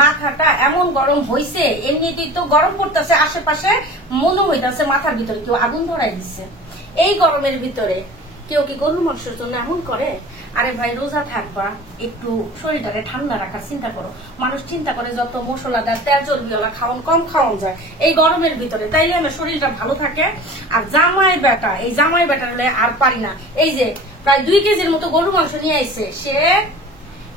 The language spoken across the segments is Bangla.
মাথাটা এমন গরম হইছে, এমনিতেই তো গরম পড়তেছে, আশেপাশে মনে হইতেছে মাথার ভিতরে কেউ আগুন ধরাই দিচ্ছে। এই গরমের ভিতরে কেউ কি গরুর মাংসের জন্য এমন করে? আরে ভাই, রোজা থাকবা, একটু শরীরটাকে ঠান্ডা রাখার চিন্তা করো। মানুষ চিন্তা করে যত মশলাদার তেল চর্বিওয়ালা খাওয়ান কম খাওয়ান যায় এই গরমের ভিতরে, তাইলে আমার শরীরটা ভালো থাকে। আর জামাই বেটা, এই জামাই বেটা হলে আর পারি না। এই যে প্রায় 2 কেজির মতো গরু মাংস নিয়ে আইছে, সে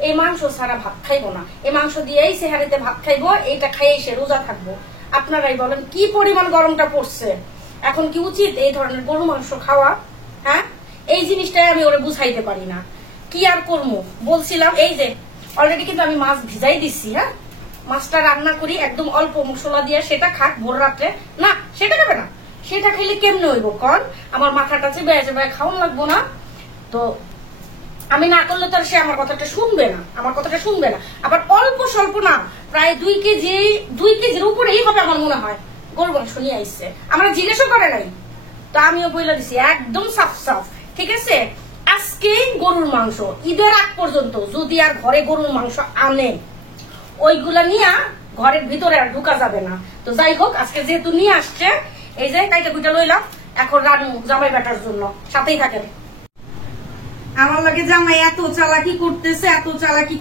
এই মাংস ছাড়া ভাত খাইবো না, এই মাংস দিয়েই সেহারিতে ভাত খাইবো, এইটা খাইয়ে সে রোজা থাকবো। আপনারাই বলেন কি পরিমাণ গরমটা পড়ছে, এখন কি উচিত এই ধরনের গরু মাংস খাওয়া? হ্যাঁ, এই জিনিসটাই আমি ওরে বুঝাইতে পারি না। কি আর করবো, বলছিলাম এই যে অলরেডি কিন্তু আমি মাছ ভিজাই দিচ্ছি। হ্যাঁ, মাছটা রান্না করি একদম অল্প মশলা দিয়ে, সেটা খাক ভোর রাত্রে। না, সেটা খাবে না, সেটা খেলে কেমনে হইব কন? আমার মাথাটা চেয়ে চেয়ে খাওয়ান লাগবো না তো? আমি না করলে তো সে আমার কথাটা শুনবে না, আমার কথাটা শুনবে না। আবার অল্প স্বল্প না, প্রায় 2 কেজির উপরেই হবে আমার মনে হয় গরু মাংস নিয়ে আইসছে। আমরা জিজ্ঞেসও করে নাই, তো আমিও বইলা দিছি একদম সাফ সাফ, ঠিক আছে? আজকে গরুর মাংস, ঈদের আগ পর্যন্ত যদি আর ঘরে গরুর মাংস আনে, ওইগুলা নিয়ে ঘরের ভিতরে আর ঢুকা যাবে না। তো যাই হোক, আজকে যেহেতু নিয়ে আসছে, এই যে কাইটা কুইটা লইলাম, এখন রানু জামাই বেটার জন্য। সাথেই থাকেন। আমার লাগে জামাই এত চালাকি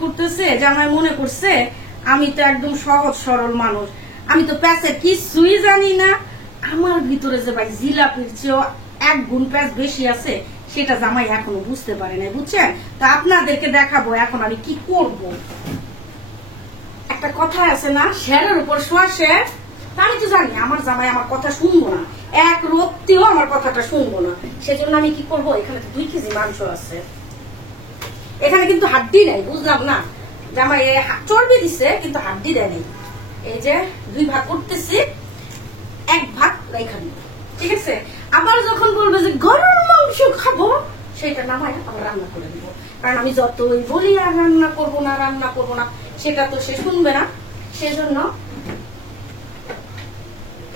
করতেছে, জামাই মনে করছে আমি তো একদম সহজ সরল মানুষ, আমি তো প্যাঁচের কিছুই জানি না। আমার ভিতরে যে ভাই জিলাপির চেয়েও 1 গুণ প্যাঁচ বেশি আছে, সেটা জামাই এখনো বুঝতে পারে না, বুঝছেন? তা আপনাদেরকে দেখাবো এখন আমি কি করব। একটা কথা আছে না, শেরের উপর শোয়াশে। আমি তো জানি আমার জামাই আমার কথা শুনবো না, এক রত্তিও আমার কথাটা শুনবো না। সেজন্য আমি কি করব, এখানে 2 কেজি মাংস আছে, এখানে কিন্তু হাড্ডি নাই, বুঝলাম না? জামাই চর্বি দিছে কিন্তু হাড্ডি দেয় নাই। এই যে 2 ভাগ করতেছি, 1 ভাগ রেখে দিব, ঠিক আছে? আবার যখন বলবে যে গরুর মাংস খাবো, সেটা নামাই আবার রান্না করে দিব। কারণ আমি যতই বলি আর রান্না করবো না, সেটা তো সে শুনবে না। সেজন্য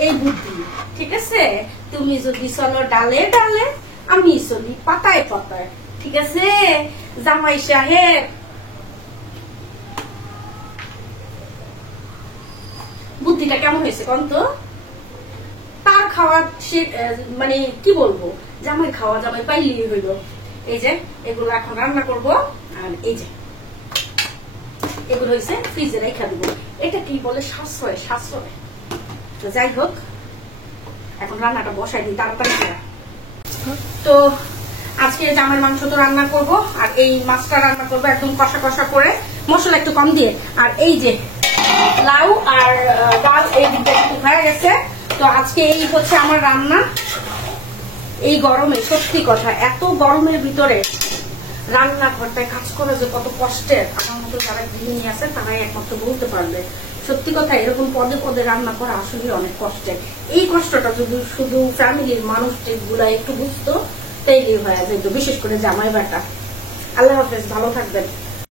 এই বুদ্ধি, ঠিক আছে? তুমি যদি চলো ডালে ডালে, আমি চলি পাতায় পাতায়, ঠিক আছে জামাই সাহেব? বুদ্ধিটা কেমন হয়েছে কোন তো? তার খাওয়া সে মানে কি বলবো, জামাই খাওয়া জামাই পাইলেই হইল। এই যে এগুলো এখন রান্না করব, আর এই যে এগুলো হয়েছে ফ্রিজে রেখে দিব। এটা কি বলে, সাশ্রয়। তো যাই হোক, এখন রান্নাটা বসাই দিই তাড়াতাড়ি করে। তো আজকে জামাইয়ের মাংস তো রান্না করব, আর এই মাছটা রান্না করবো একদম কষা কষা করে, মশলা একটু কম দিয়ে। আর এই যে লাউ আর ডাল এই দিকটা একটু হয়ে গেছে। তো আজকে এই হচ্ছে আমার রান্না। এই গরমে, সত্যি কথা, এত গরমের ভিতরে রান্না ঘরটায় কাজ করা যে কত কষ্টের, আমার মতো যারা গৃহিণী আছে তারাই একমাত্র বলতে পারবে। সত্যি কথা, এরকম পদে পদে রান্না করা আসলে অনেক কষ্টের। এই কষ্টটা যদি শুধু ফ্যামিলির মানুষ গুলা একটু বুঝতো, তাইলেই হয়ে যেত, বিশেষ করে জামাই বেটা। আল্লাহ হাফেজ, ভালো থাকবেন।